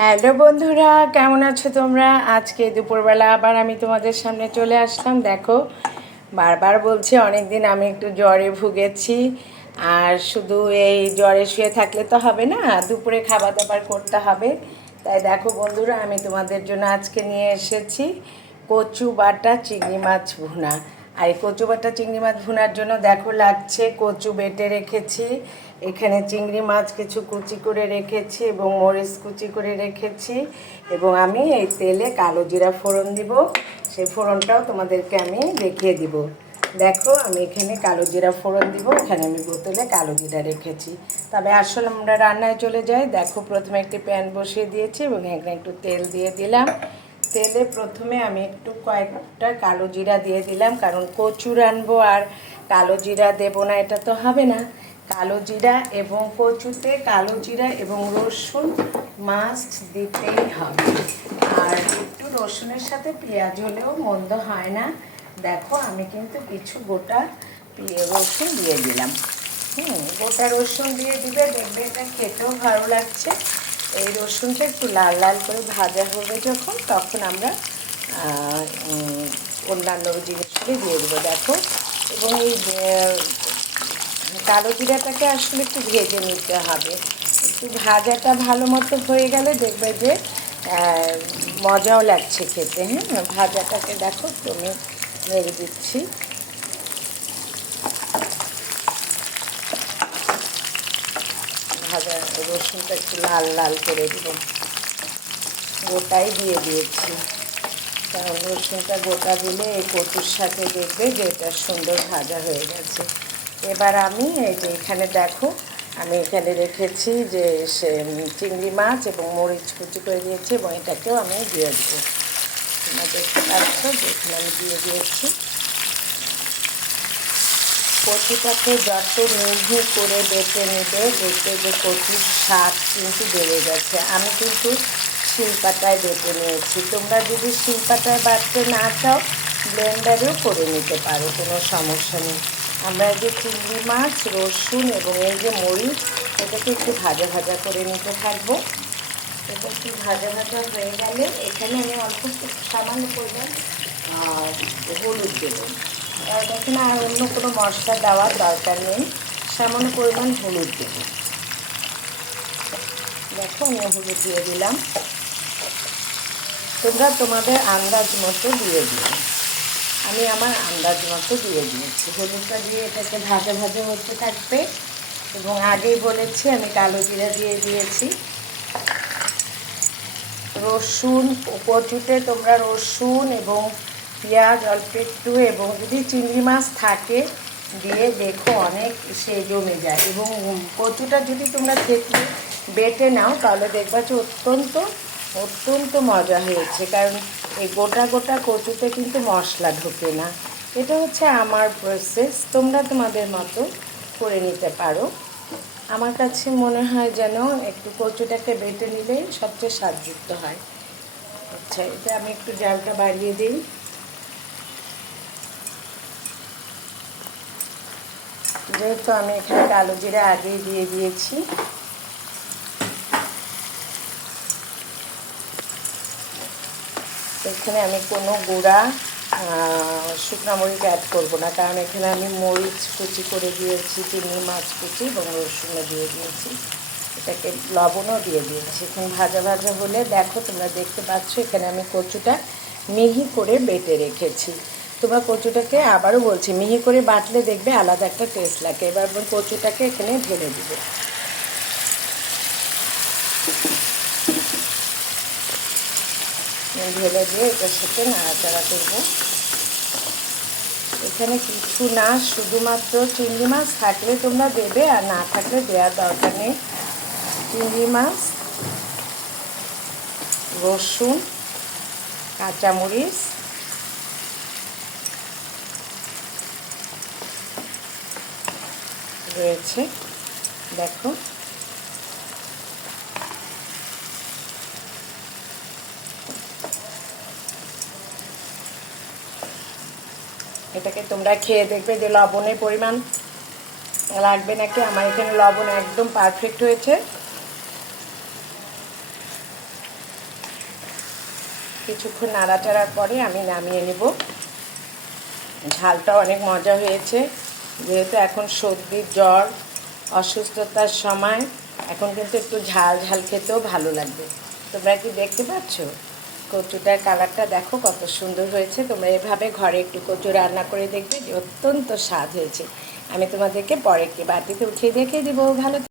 Hello বন্ধুরা, কেমন আছো তোমরা? আজকে দুপুরবেলা আবার আমি তোমাদের সামনে চলে আসলাম। দেখো, বারবার বলছি অনেক দিন আমি একটু জ্বরে ভুগেছি। আর শুধু এই জ্বরে শুয়ে থাকলে তো হবে না, দুপুরে খাবার দাবার করতে হবে। তাই দেখো বন্ধুরা, আমি তোমাদের জন্য আজকে নিয়ে এসেছি কচু বাটা চিংড়ি মাছ ভুনা। আর এই কচু বাটা চিংড়ি মাছ ভুনার জন্য দেখো লাগছে কচু বেটে রেখেছি, এখানে চিংড়ি মাছ কিছু কুচি করে রেখেছি এবং মরিচ কুচি করে রেখেছি, এবং আমি এই তেলে কালো জিরা ফোড়ন দিব। সেই ফোড়নটাও তোমাদেরকে আমি দেখিয়ে দিব। দেখো, আমি এখানে কালো জিরা ফোড়ন দিব, এখানে আমি বোতলে কালো জিরা রেখেছি। তবে আসলে আমরা রান্নায় চলে যাই। দেখো, প্রথমে একটি প্যান বসিয়ে দিয়েছি এবং এখানে একটু তেল দিয়ে দিলাম। তেলে প্রথমে আমি একটু কয়েকটা কালো জিরা দিয়ে দিলাম, কারণ কচু রানবো আর কালো জিরা দেবো না এটা তো হবে না। কালো জিরা এবং কচুতে কালো জিরা এবং রসুন মাস্ট দিতেই হবে। আর একটু রসুনের সাথে পেঁয়াজ হলেও মন্দ হয় না। দেখো, আমি কিন্তু কিছু গোটা রসুন দিয়ে দিলাম। গোটা রসুন দিয়ে দিবে, দেখবে এটা খেতেও ভালো লাগছে। এই রসুনটা একটু লাল লাল করে ভাজা হবে যখন, তখন আমরা অন্যান্য জিনিসগুলি দিয়ে দেবো। দেখো, এবং এই কালো জিরাটাকে আসলে একটু ভেজে নিতে হবে। একটু ভাজাটা ভালো মতো হয়ে গেলে দেখবে যে মজাও লাগছে খেতে। ভাজাটাকে দেখো তুমি নেড়ে দিচ্ছি। ভাজা রসুনটা একটু লাল লাল করে দেবো, গোটাই দিয়ে দিয়েছি, কারণ রসুনটা গোটা দিলে এই কচুর সাথে দেখবে যে এটা সুন্দর ভাজা হয়ে গেছে। এবার আমি এই যে এখানে দেখো, আমি এখানে রেখেছি যে চিংড়ি মাছ এবং মরিচ কুচি করে দিয়েছি, এবং এটাকেও আমি দিয়ে দেবো। তোমরা দেখতে পাচ্ছ যে এখানে আমি দিয়ে দিয়েছি। কচুটাকে যত মিহি করে বেটে নেবে, দেখবে যে কচুর স্বাদ কিন্তু বেড়ে গেছে। আমি কিন্তু শিলপাটায় বেটে নিয়েছি। তোমরা যদি শিলপাটায় বাটতে না চাও, ব্লেন্ডারেও করে নিতে পারো, কোনো সমস্যা নেই। আমরা এই যে চিংড়ি মাছ, রসুন এবং এই যে মরিচ, এটাকে একটু ভাজা ভাজা করে নিতে থাকবো। এটা একটু ভাজা ভাজা হয়ে গেলে এখানে আমি অল্প সামান্য পরিমাণ হলুদ দেবো। দেখুন, আর অন্য কোনো মশলা দেওয়ার দরকার নেই, সামান্য পরিমাণ হলুদ দেবো। দেখো, আমি হলুদ দিয়ে দিলাম। তোমরা তোমাদের আন্দাজ মতো দিয়ে দিও। আমি আমার আন্দাজ মতো দিয়ে দিয়েছি। হলুদটা দিয়ে এটাকে ভাজা ভাজা হতে থাকবে, এবং আগেই বলেছি আমি কালো জিরা দিয়ে দিয়েছি। রসুন, কচুতে তোমরা রসুন এবং পেঁয়াজ অল্প একটু, এবং যদি চিংড়ি মাছ থাকে দিয়ে দেখো অনেক সে জমে যায়। এবং কচুটা যদি তোমরা থেতলে বেটে নাও, তাহলে দেখবা যে অত্যন্ত অত্যন্ত মজা হয়েছে, কারণ এই গোটা গোটা কচুতে কিন্তু মশলা ঢোকে না। এটা হচ্ছে আমার প্রসেস, তোমরা তোমাদের মতো করে নিতে পারো। আমার কাছে মনে হয় যেন একটু কচুটাকে বেটে নিলেই সবচেয়ে স্বাদযুক্ত হয়। আচ্ছা, এটা আমি একটু জালটা বাড়িয়ে দিই। যেহেতু আমি এখানে কালো জিরা আগেই দিয়ে দিয়েছি, এখানে আমি কোনো গুঁড়া শুকনো মরিচ অ্যাড করবো না, কারণ এখানে আমি মরিচ কুচি করে দিয়েছি, চিংড়ি মাছ কুচি এবং রসুনও দিয়ে দিয়েছি, এটাকে লবণও দিয়ে দিয়েছি। এখন ভাজা ভাজা হলে দেখো, তোমরা দেখতে পাচ্ছ এখানে আমি কচুটা মিহি করে বেটে রেখেছি। তোমরা কচুটাকে, আবারও বলছি, মিহি করে বাটলে দেখবে আলাদা একটা টেস্ট লাগে। এবার কচুটাকে এখানে ঢেলে দিবে। ঢেলে দিয়ে এটার সাথে নাড়াচাড়া করবো। এখানে কিছু না, শুধুমাত্র চিংড়ি মাছ থাকলে তোমরা দেবে, আর না থাকলে দেওয়ার দরকার নেই। চিংড়ি মাছ, রসুন, কাঁচামরিচ, রয়েছে। দেখো, এটাকে তোমরা খেয়ে দেখবে যে লবণের পরিমাণ লাগবে নাকি। আমার এখানে লবণ একদম পারফেক্ট হয়েছে। কিছুক্ষণ নাড়াচাড়ার পরে আমি নামিয়ে নেব। ঝালটা অনেক মজা হয়েছে, যেহেতু এখন সর্দি জ্বর অসুস্থতার সময়, এখন কিন্তু একটু ঝাল ঝাল খেতেও ভালো লাগবে। তোমরা কি দেখতে পাচ্ছ কচুটার কালারটা দেখো কত সুন্দর হয়েছে। তোমরা এভাবে ঘরে একটু কচু রান্না করে দেখবে যে অত্যন্ত স্বাদ হয়েছে। আমি তোমাদেরকে পরে একটি বাটিতে উঠিয়ে দেখিয়ে দেবো। ভালো